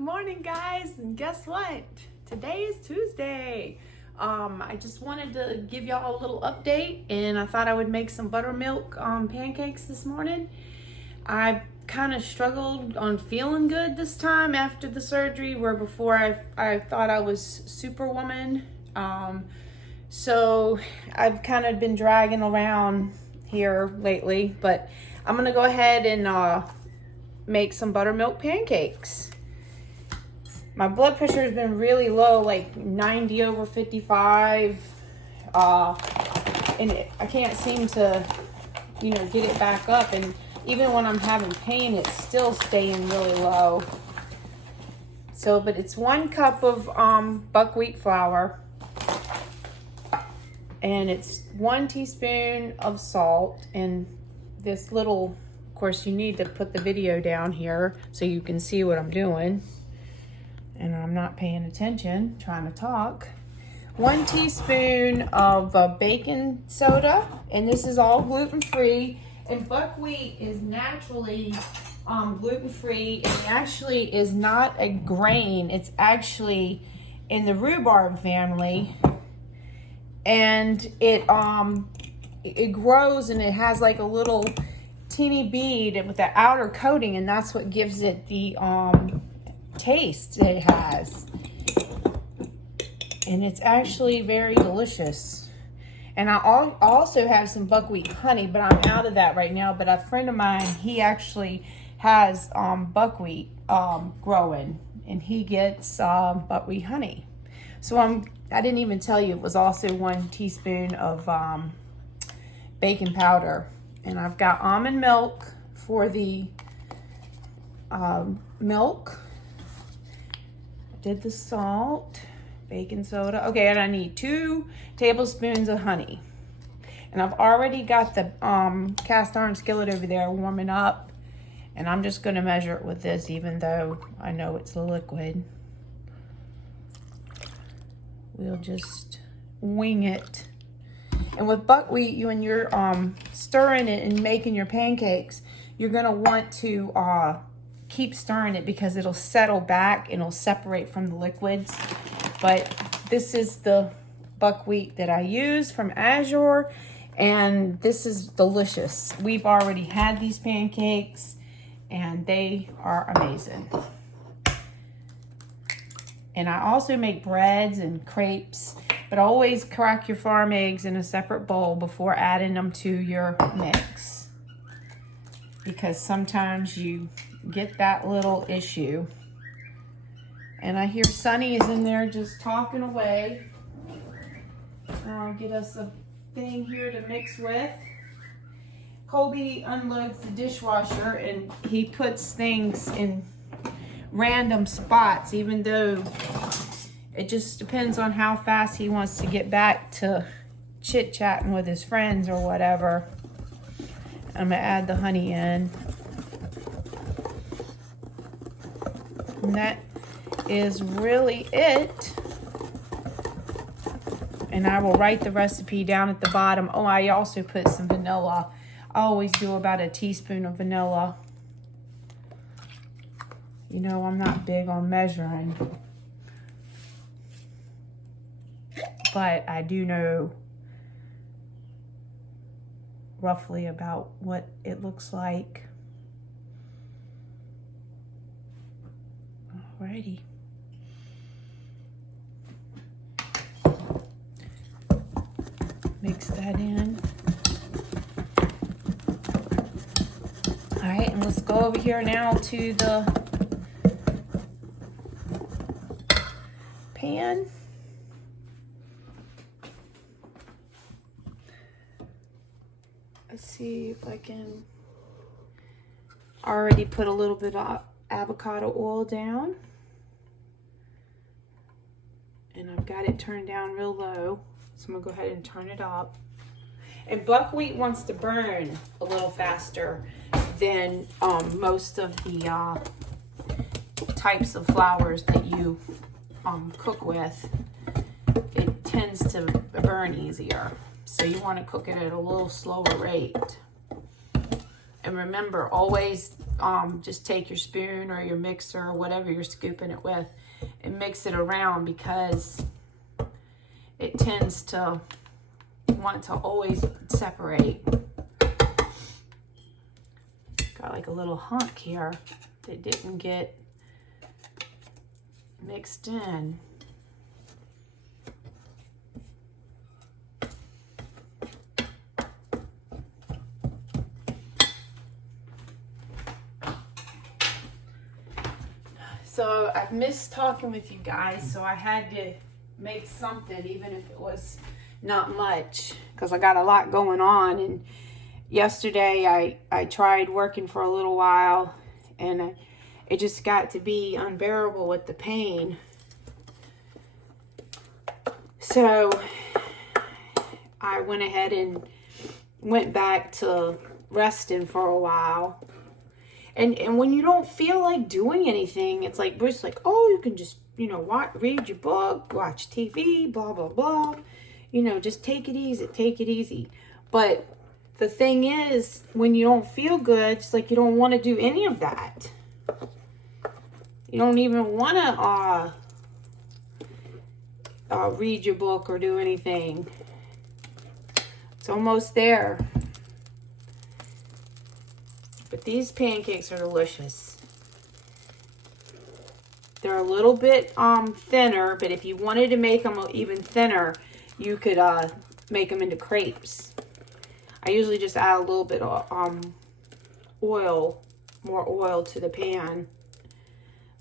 Good morning, guys, and guess what? Today is Tuesday. I just wanted to give y'all a little update, and I thought I would make some buttermilk pancakes this morning. I kind of struggled on feeling good this time after the surgery, where before I thought I was superwoman. So I've kind of been dragging around here lately, but I'm gonna go ahead and make some buttermilk pancakes. My blood pressure has been really low, like 90/55, and I can't seem to, get it back up. And even when I'm having pain, it's still staying really low. So, but it's 1 cup of buckwheat flour, and it's 1 teaspoon of salt, and this little, of course, you need to put the video down here so you can see what I'm doing. And I'm not paying attention, trying to talk. 1 teaspoon of baking soda, and this is all gluten-free. And buckwheat is naturally gluten-free, and it actually is not a grain. It's actually in the rhubarb family, and it grows, and it has like a little teeny bead with the outer coating, and that's what gives it the taste that it has. And it's actually very delicious. And I also have some buckwheat honey, but I'm out of that right now. But a friend of mine, he actually has buckwheat growing, and he gets buckwheat honey. So I didn't even tell you, it was also 1 teaspoon of baking powder. And I've got almond milk for the milk. Did the salt, baking soda. Okay, and I need 2 tablespoons of honey. And I've already got the cast iron skillet over there warming up. And I'm just gonna measure it with this, even though I know it's a liquid. We'll just wing it. And with buckwheat, when you're stirring it and making your pancakes, you're gonna want to keep stirring it, because it'll settle back and it'll separate from the liquids. But this is the buckwheat that I use from Azure, and this is delicious. We've already had these pancakes, and they are amazing. And I also make breads and crepes, but always crack your farm eggs in a separate bowl before adding them to your mix, because sometimes you get that little issue. And I hear Sunny is in there just talking away. I'll get us a thing here to mix with. Colby unloads the dishwasher, and he puts things in random spots, even though it just depends on how fast he wants to get back to chit-chatting with his friends or whatever. I'm gonna add the honey in. And that is really it. And I will write the recipe down at the bottom. Oh, I also put some vanilla. I always do about a teaspoon of vanilla. I'm not big on measuring, but I do know roughly about what it looks like. Alrighty. Mix that in. Alright, and let's go over here now to the pan. Let's see if I can already put a little bit of avocado oil down. And I've got it turned down real low, so I'm gonna go ahead and turn it up. And buckwheat wants to burn a little faster than most of the types of flours that you cook with. It tends to burn easier, so you want to cook it at a little slower rate. And remember, always just take your spoon or your mixer or whatever you're scooping it with and mix it around, because it tends to want to always separate. Got like a little hunk here that didn't get mixed in. So I missed talking with you guys, so I had to make something, even if it was not much, because I got a lot going on. And yesterday I tried working for a little while, and it just got to be unbearable with the pain. So I went ahead and went back to resting for a while. And when you don't feel like doing anything, it's like Bruce's like, oh, you can just, you know, read your book, watch TV, blah, blah, blah. You know, just take it easy, take it easy. But the thing is, when you don't feel good, it's like you don't want to do any of that. You don't even want to read your book or do anything. It's almost there. But these pancakes are delicious. They're a little bit thinner, but if you wanted to make them even thinner, you could make them into crepes. I usually just add a little bit of oil, more oil to the pan,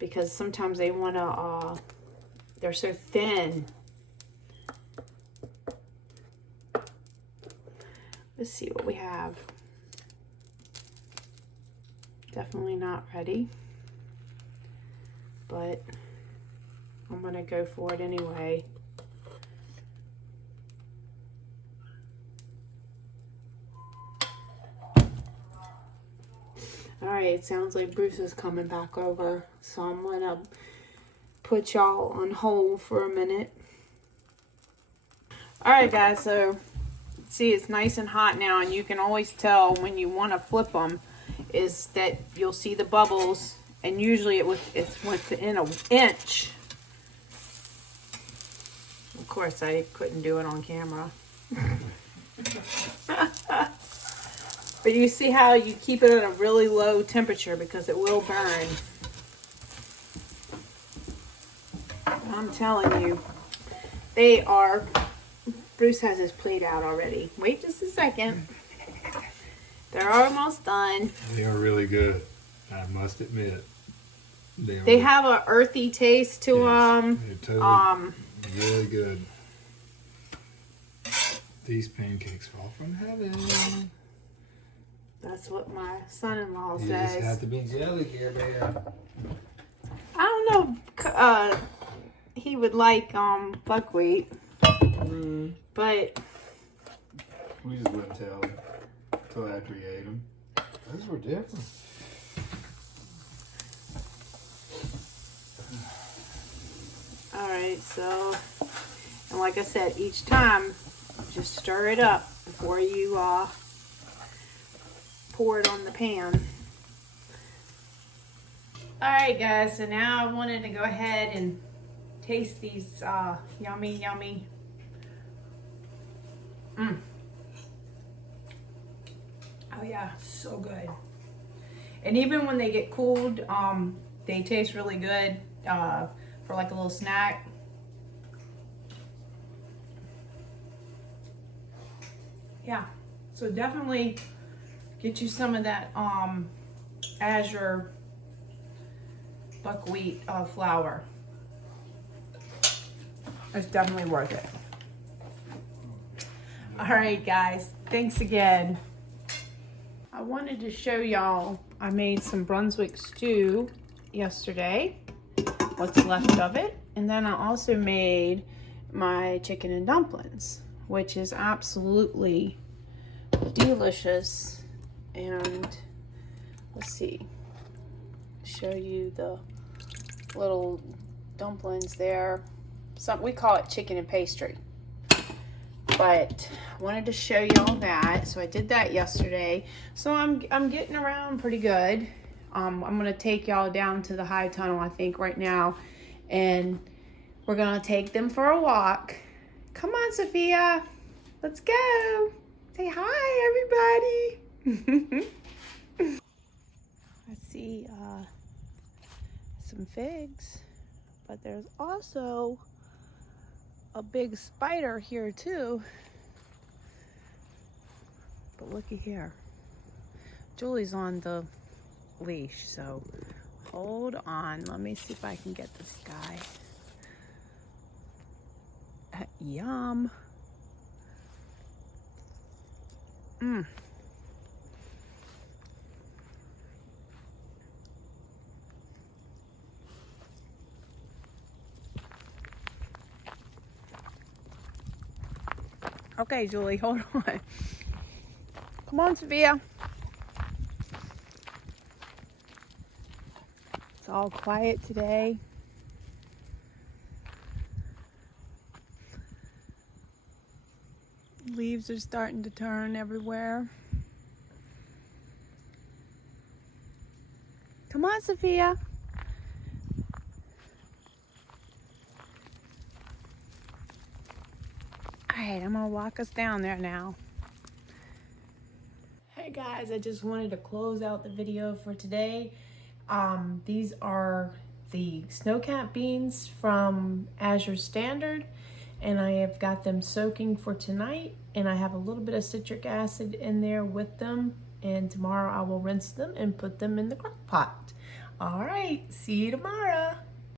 because sometimes they want to, they're so thin. Let's see what we have. Definitely not ready, but I'm gonna go for it anyway. All right, it sounds like Bruce is coming back over, so I'm gonna put y'all on hold for a minute. All right, guys, so see, it's nice and hot now, and you can always tell when you want to flip them is that you'll see the bubbles, and usually it's within an inch. Of course, I couldn't do it on camera. But you see how you keep it at a really low temperature because it will burn. I'm telling you, they are. Bruce has his plate out already. Wait just a second. They're almost done. They are really good, I must admit. They have an earthy taste to them. They're totally really good. These pancakes fall from heaven. That's what my son-in-law says. You just have to be jelly here, man. I don't know. He would like buckwheat, but we just wouldn't tell him until after he ate them. Those were different. All right, so, and like I said, each time, just stir it up before you pour it on the pan. All right, guys, so now I wanted to go ahead and taste these yummy, yummy. Oh yeah, so good. And even when they get cooled, they taste really good for like a little snack. Yeah, so definitely get you some of that Azure buckwheat flour. It's definitely worth it. All right, guys, thanks again. I wanted to show y'all, I made some Brunswick stew yesterday, what's left of it. And then I also made my chicken and dumplings, which is absolutely delicious. And let's see, show you the little dumplings there. We call it chicken and pastry. But I wanted to show y'all that, so I did that yesterday. So I'm getting around pretty good. I'm gonna take y'all down to the high tunnel, I think, right now, and we're gonna take them for a walk. Come on, Sophia, let's go. Say hi, everybody. I see some figs, but there's also a big spider here too. But looky here. Julie's on the leash, so hold on. Let me see if I can get this guy. Yum. Okay, Julie, hold on. Come on, Sophia. It's all quiet today. Leaves are starting to turn everywhere. Come on, Sophia. All right, I'm gonna walk us down there now. Hey guys, I just wanted to close out the video for today. These are the snow-capped beans from Azure Standard, and I have got them soaking for tonight, and I have a little bit of citric acid in there with them, and tomorrow I will rinse them and put them in the crock pot. All right, see you tomorrow.